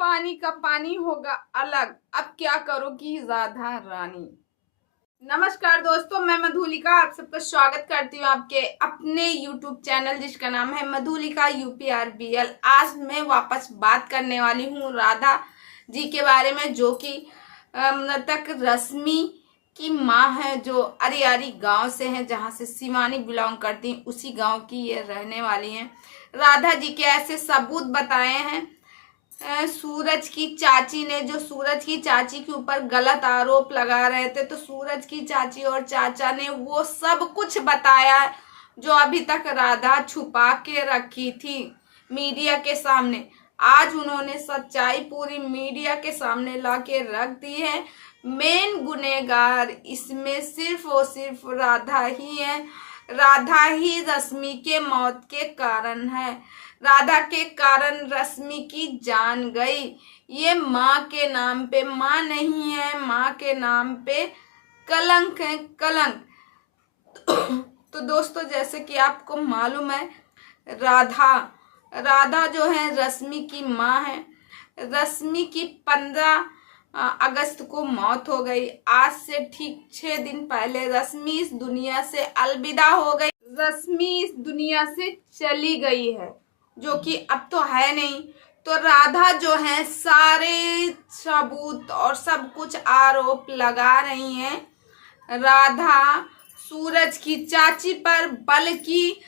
पानी का पानी होगा अलग, अब क्या करोगी राधा रानी। नमस्कार दोस्तों, मैं मधुलिका आप सबका स्वागत करती हूँ आपके अपने YouTube चैनल जिसका नाम है मधुलिका UPRBL। आज मैं वापस बात करने वाली हूँ राधा जी के बारे में, जो कि मृतक रश्मि की माँ है, जो अरियारी गांव से है, जहां से शिवानी बिलोंग करती हैं, उसी गांव की ये रहने वाली हैं। राधा जी के ऐसे सबूत बताए हैं सूरज की चाची ने, जो सूरज की चाची के ऊपर गलत आरोप लगा रहे थे, तो सूरज की चाची और चाचा ने वो सब कुछ बताया जो अभी तक राधा छुपा के रखी थी मीडिया के सामने। आज उन्होंने सच्चाई पूरी मीडिया के सामने ला के रख दी है। मेन गुनहगार इसमें सिर्फ और सिर्फ राधा ही है। राधा ही रश्मि के मौत के कारण है। राधा के कारण रश्मि की जान गई। ये माँ के नाम पे माँ नहीं है, माँ के नाम पे कलंक है, कलंक। तो दोस्तों, जैसे कि आपको मालूम है, राधा जो है रश्मि की माँ है। रश्मि की 15 अगस्त को मौत हो गई। आज से ठीक 6 दिन पहले रश्मि इस दुनिया से अलविदा हो गई। रश्मि इस दुनिया से चली गई है, जो कि अब तो है नहीं। तो राधा जो है सारे सबूत और सब कुछ आरोप लगा रही हैं राधा सूरज की चाची पर, बल्कि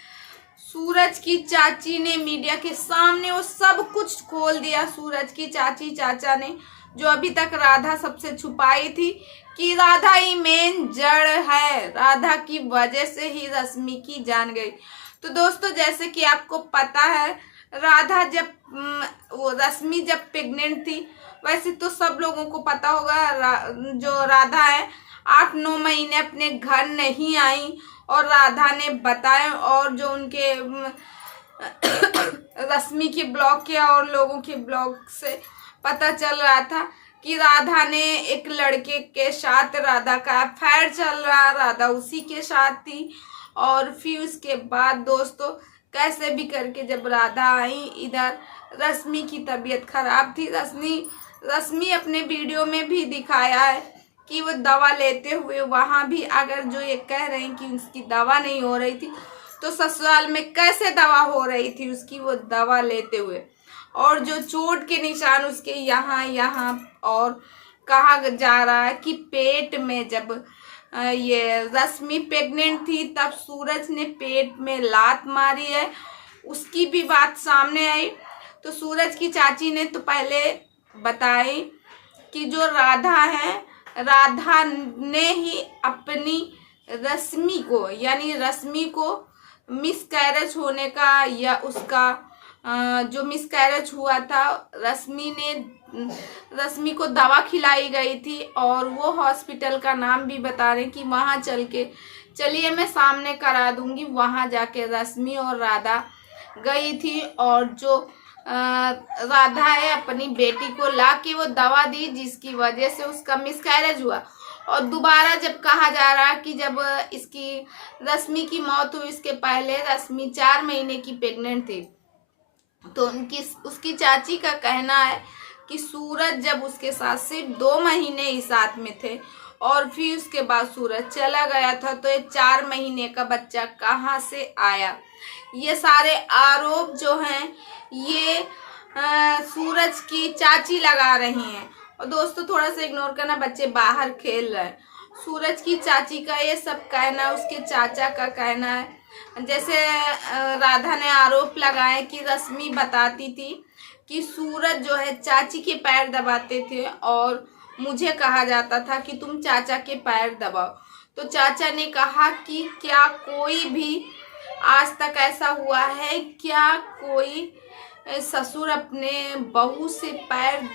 सूरज की चाची ने मीडिया के सामने वो सब कुछ खोल दिया। सूरज की चाची चाचा ने, जो अभी तक राधा सबसे छुपाई थी, कि राधा ही मेन जड़ है, राधा की वजह से ही रश्मि की जान गई। तो दोस्तों, जैसे कि आपको पता है, राधा जब वो रश्मि जब प्रेग्नेंट थी, वैसे तो सब लोगों को पता होगा, जो राधा है 8-9 महीने अपने घर नहीं आई, और राधा ने बताया, और जो उनके रश्मि के ब्लॉग के और लोगों के ब्लॉग से पता चल रहा था कि राधा ने एक लड़के के साथ, राधा का अफेयर चल रहा, राधा उसी के साथ थी। और फिर उसके बाद दोस्तों, कैसे भी करके जब राधा आई इधर, रश्मि की तबीयत खराब थी। रश्मि अपने वीडियो में भी दिखाया है कि वो दवा लेते हुए, वहाँ भी अगर जो ये कह रहे हैं कि उसकी दवा नहीं हो रही थी, तो ससुराल में कैसे दवा हो रही थी उसकी, वो दवा लेते हुए। और जो चोट के निशान उसके यहाँ और कहा जा रहा है कि पेट में, जब ये रश्मि प्रेग्नेंट थी तब सूरज ने पेट में लात मारी है, उसकी भी बात सामने आई। तो सूरज की चाची ने तो पहले बताई कि जो राधा है, राधा ने ही अपनी रश्मि को, यानी रश्मि को मिसकैरेज होने का, या उसका जो मिसकैरेज हुआ था, रश्मि को दवा खिलाई गई थी, और वो हॉस्पिटल का नाम भी बता रहे कि वहाँ चलिए मैं सामने करा दूंगी। वहाँ जाके रश्मि और राधा गई थी, और जो राधा है अपनी बेटी को ला के वो दवा दी, जिसकी वजह से उसका मिसकैरेज हुआ। और दोबारा जब कहा जा रहा है कि जब इसकी रश्मि की मौत हुई, इसके पहले रश्मि 4 महीने की प्रेग्नेंट थी, तो उसकी चाची का कहना है कि सूरज जब उसके साथ सिर्फ 2 महीने ही साथ में थे, और फिर उसके बाद सूरज चला गया था, तो ये 4 महीने का बच्चा कहाँ से आया। ये सारे आरोप जो हैं ये सूरज की चाची लगा रही हैं। और दोस्तों, थोड़ा सा इग्नोर करना, बच्चे बाहर खेल रहे हैं। सूरज की चाची का ये सब कहना, उसके चाचा का कहना है। जैसे राधा ने आरोप लगाए कि रश्मि बताती थी कि सूरज जो है चाची के पैर दबाते थे, और मुझे कहा जाता था कि तुम चाचा के पैर दबाओ। तो चाचा ने कहा कि क्या कोई भी आज तक ऐसा हुआ है, क्या कोई ससुर अपने बहू से पैर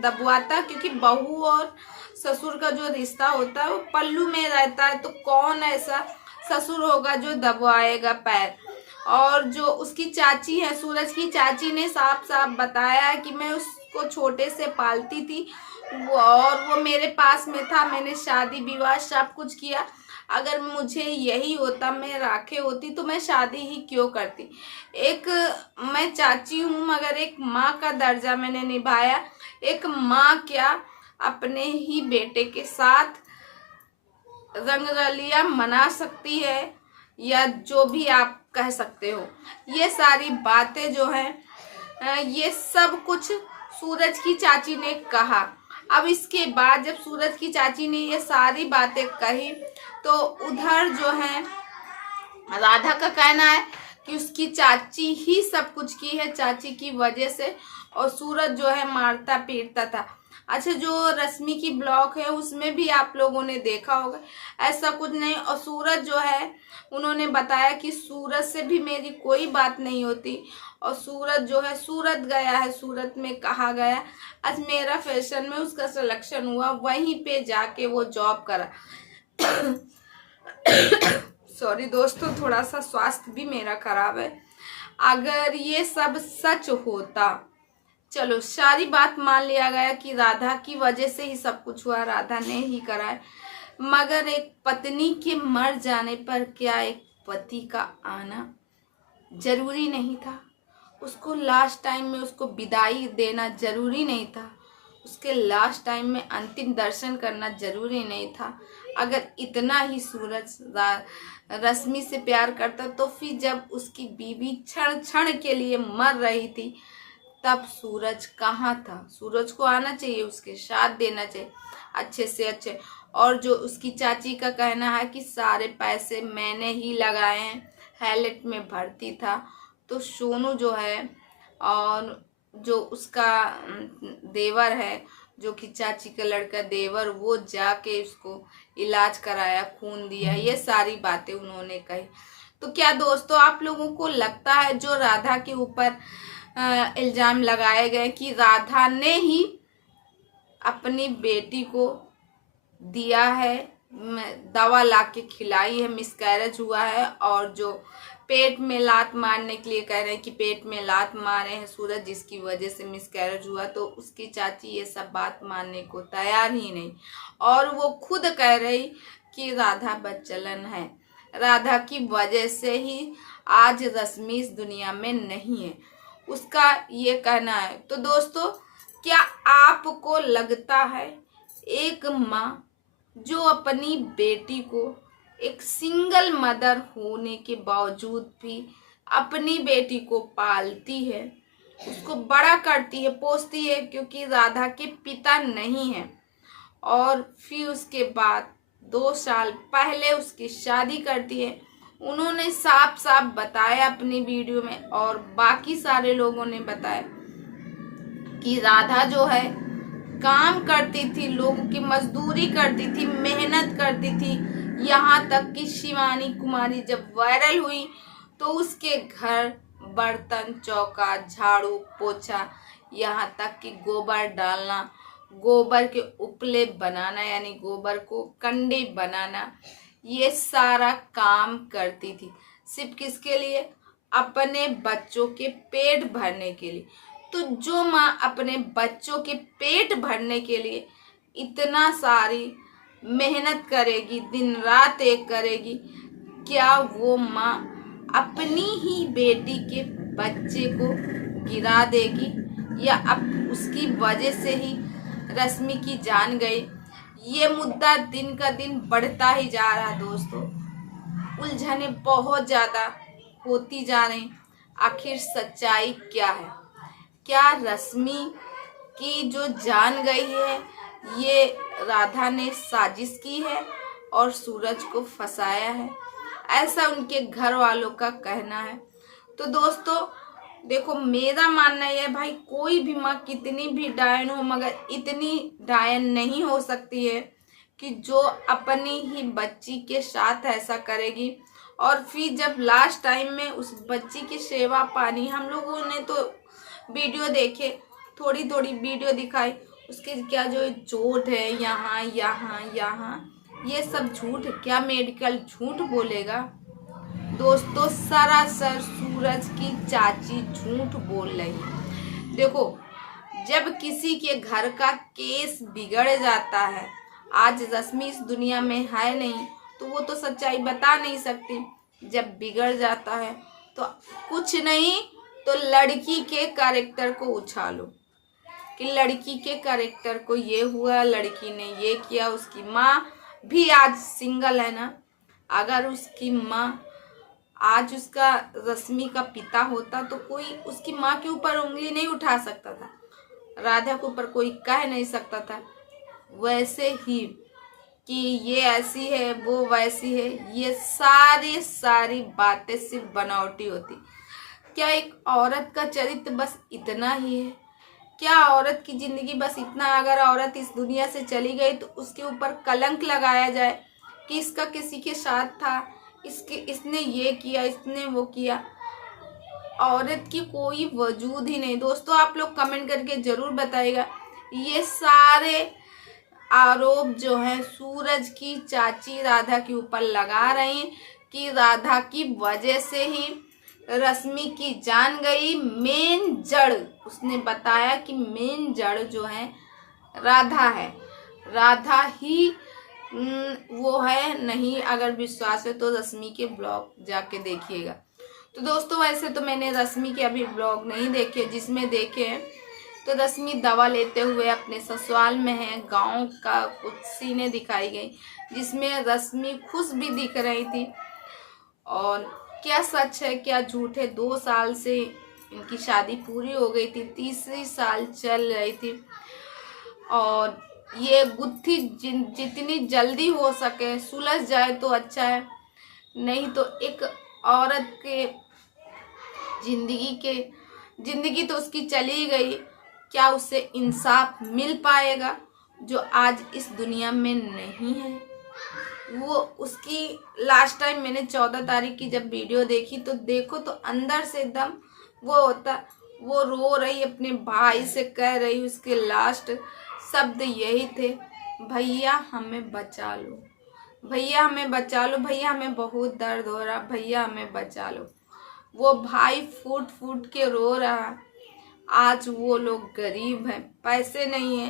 दबवाता? क्योंकि बहू और ससुर का जो रिश्ता होता है वो पल्लू में रहता है, तो कौन ऐसा ससुर होगा जो दबवाएगा पैर। और जो उसकी चाची है, सूरज की चाची ने साफ साफ बताया कि मैं उस उसको छोटे से पालती थी और वो मेरे पास में था। मैंने शादी विवाह सब कुछ किया। अगर मुझे यही होता, मैं राखे होती, तो मैं शादी ही क्यों करती। एक मैं चाची हूँ मगर एक माँ का दर्जा मैंने निभाया। एक माँ क्या, अपने ही बेटे के साथ रंगरलिया मना सकती है, या जो भी आप कह सकते हो। ये सारी बातें जो हैं, ये सब कुछ सूरज की चाची ने कहा। अब इसके बाद जब सूरज की चाची ने ये सारी बातें कही तो उधर जो है राधा का कहना है कि उसकी चाची ही सब कुछ की है, चाची की वजह से, और सूरज जो है मारता पीटता था। अच्छा, जो रश्मि की ब्लॉग है उसमें भी आप लोगों ने देखा होगा, ऐसा कुछ नहीं। और सूरज जो है, उन्होंने बताया कि सूरज से भी मेरी कोई बात नहीं होती, और सूरज जो है सूरत गया है, सूरत में कहा गया आज मेरा फैशन में उसका सिलेक्शन हुआ, वहीं पे जाके वो जॉब करा। सॉरी दोस्तों, थोड़ा सा स्वास्थ्य भी मेरा खराब है। अगर ये सब सच होता, चलो सारी बात मान लिया गया कि राधा की वजह से ही सब कुछ हुआ, राधा ने ही करा है, मगर एक पत्नी के मर जाने पर क्या एक पति का आना जरूरी नहीं था? उसको लास्ट टाइम में उसको विदाई देना जरूरी नहीं था? उसके लास्ट टाइम में अंतिम दर्शन करना जरूरी नहीं था? अगर इतना ही सूरज रश्मि से प्यार करता तो फिर जब उसकी बीवी क्षण क्षण के लिए मर रही थी तब सूरज कहाँ था? सूरज को आना चाहिए, उसके साथ देना चाहिए अच्छे से अच्छे। और जो उसकी चाची का कहना है कि सारे पैसे मैंने ही लगाए हैं, हैलेट में भर्ती था, तो सोनू जो है और जो उसका देवर है, जो कि चाची का लड़का देवर, वो जाके उसको इलाज कराया, खून दिया, ये सारी बातें उन्होंने कही। तो क्या दोस्तों आप लोगों को लगता है जो राधा के ऊपर इल्जाम लगाए गए कि राधा ने ही अपनी बेटी को दिया है, दवा ला के खिलाई है, मिसकैरेज हुआ है, और जो पेट में लात मारने के लिए कह रहे हैं कि पेट में लात मारे हैं सूरज जिसकी वजह से मिसकैरेज हुआ, तो उसकी चाची ये सब बात मानने को तैयार ही नहीं, और वो खुद कह रही कि राधा बच्चलन है, राधा की वजह से ही आज रश्मि इस दुनिया में नहीं है, उसका ये कहना है। तो दोस्तों क्या आपको लगता है एक माँ जो अपनी बेटी को, एक सिंगल मदर होने के बावजूद भी अपनी बेटी को पालती है, उसको बड़ा करती है, पोसती है, क्योंकि राधा के पिता नहीं है, और फिर उसके बाद 2 साल पहले उसकी शादी करती है? उन्होंने साफ साफ बताया अपनी वीडियो में, और बाकी सारे लोगों ने बताया कि राधा जो है काम करती थी, लोगों की मजदूरी करती थी, मेहनत करती थी, यहाँ तक कि शिवानी कुमारी जब वायरल हुई तो उसके घर बर्तन चौका झाड़ू पोछा, यहाँ तक कि गोबर डालना, गोबर के उपले बनाना, यानी गोबर को कंडे बनाना, ये सारा काम करती थी। सिर्फ किसके लिए? अपने बच्चों के पेट भरने के लिए। तो जो माँ अपने बच्चों के पेट भरने के लिए इतना सारी मेहनत करेगी, दिन रात एक करेगी, क्या वो माँ अपनी ही बेटी के बच्चे को गिरा देगी, या अब उसकी वजह से ही रश्मि की जान गई? ये मुद्दा दिन का दिन बढ़ता ही जा रहा दोस्तों, उलझने बहुत ज़्यादा होती जा रही। आखिर सच्चाई क्या है? क्या रश्मि की जो जान गई है ये राधा ने साजिश की है और सूरज को फंसाया है, ऐसा उनके घर वालों का कहना है? तो दोस्तों देखो, मेरा मानना यह है भाई, कोई भी माँ कितनी भी डायन हो मगर इतनी डायन नहीं हो सकती है कि जो अपनी ही बच्ची के साथ ऐसा करेगी, और फिर जब लास्ट टाइम में उस बच्ची की सेवा पानी, हम लोगों ने तो वीडियो देखे, थोड़ी थोड़ी वीडियो दिखाई, उसके क्या जो चोट है यहाँ यहाँ यहाँ, ये सब झूठ, क्या मेडिकल झूठ बोलेगा? दोस्तों सरासर सूरज की चाची झूठ बोल रही। देखो जब किसी के घर का केस बिगड़ जाता है, आज रश्मि इस दुनिया में है नहीं तो वो तो सच्चाई बता नहीं सकती। जब बिगड़ जाता है तो कुछ नहीं तो लड़की के कैरेक्टर को उछालो कि लड़की के कैरेक्टर को ये हुआ, लड़की ने ये किया। उसकी माँ भी आज सिंगल है ना, अगर उसकी माँ आज उसका रश्मि का पिता होता तो कोई उसकी माँ के ऊपर उंगली नहीं उठा सकता था, राधा के ऊपर कोई कह नहीं सकता था। वैसे ही कि ये ऐसी है वो वैसी है, ये सारी बातें सिर्फ बनावटी होती। क्या एक औरत का चरित्र बस इतना ही है? क्या औरत की जिंदगी बस इतना? अगर औरत इस दुनिया से चली गई तो उसके ऊपर कलंक लगाया जाए कि इसका किसी के साथ था, इसने ये किया, इसने वो किया। औरत की कोई वजूद ही नहीं। दोस्तों आप लोग कमेंट करके जरूर बताइएगा। ये सारे आरोप जो है सूरज की चाची राधा के ऊपर लगा रही कि राधा की वजह से ही रश्मि की जान गई। मेन जड़ उसने बताया कि मेन जड़ जो है राधा है, राधा ही वो है। नहीं अगर विश्वास है तो रश्मि के ब्लॉग जाके देखिएगा। तो दोस्तों वैसे तो मैंने रश्मि के अभी ब्लॉग नहीं देखे, जिसमें देखे तो रश्मि दवा लेते हुए अपने ससुराल में है। गांव का कुछ सीने दिखाई गई जिसमें रश्मि खुश भी दिख रही थी। और क्या सच है क्या झूठ है, 2 साल से इनकी शादी पूरी हो गई थी, तीसरी साल चल रही थी। और ये गुत्थी जितनी जल्दी हो सके सुलझ जाए तो अच्छा है, नहीं तो एक औरत के जिंदगी तो उसकी चली गई, क्या उससे इंसाफ मिल पाएगा जो आज इस दुनिया में नहीं है। वो उसकी लास्ट टाइम मैंने 14 तारीख की जब वीडियो देखी तो देखो तो अंदर से एकदम वो होता, वो रो रही अपने भाई से, कह रही उसके लास्ट शब्द यही थे, भैया हमें बचा लो, भैया हमें बचा लो, भैया हमें बहुत दर्द हो रहा, भैया हमें बचा लो। वो भाई फूट फूट के रो रहा। आज वो लोग गरीब हैं, पैसे नहीं है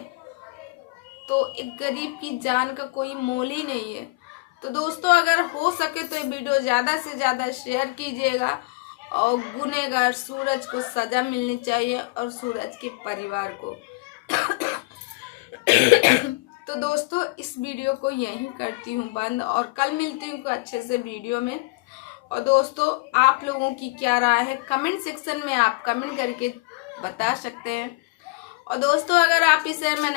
तो एक गरीब की जान का कोई मोल ही नहीं है। तो दोस्तों अगर हो सके तो ये वीडियो ज़्यादा से ज़्यादा शेयर कीजिएगा और गुनहगार सूरज को सज़ा मिलनी चाहिए और सूरज के परिवार को। तो दोस्तों इस वीडियो को यहीं करती हूँ बंद और कल मिलती हूँ अच्छे से वीडियो में। और दोस्तों आप लोगों की क्या राय है कमेंट सेक्शन में आप कमेंट करके बता सकते हैं। और दोस्तों अगर आप इसे मैं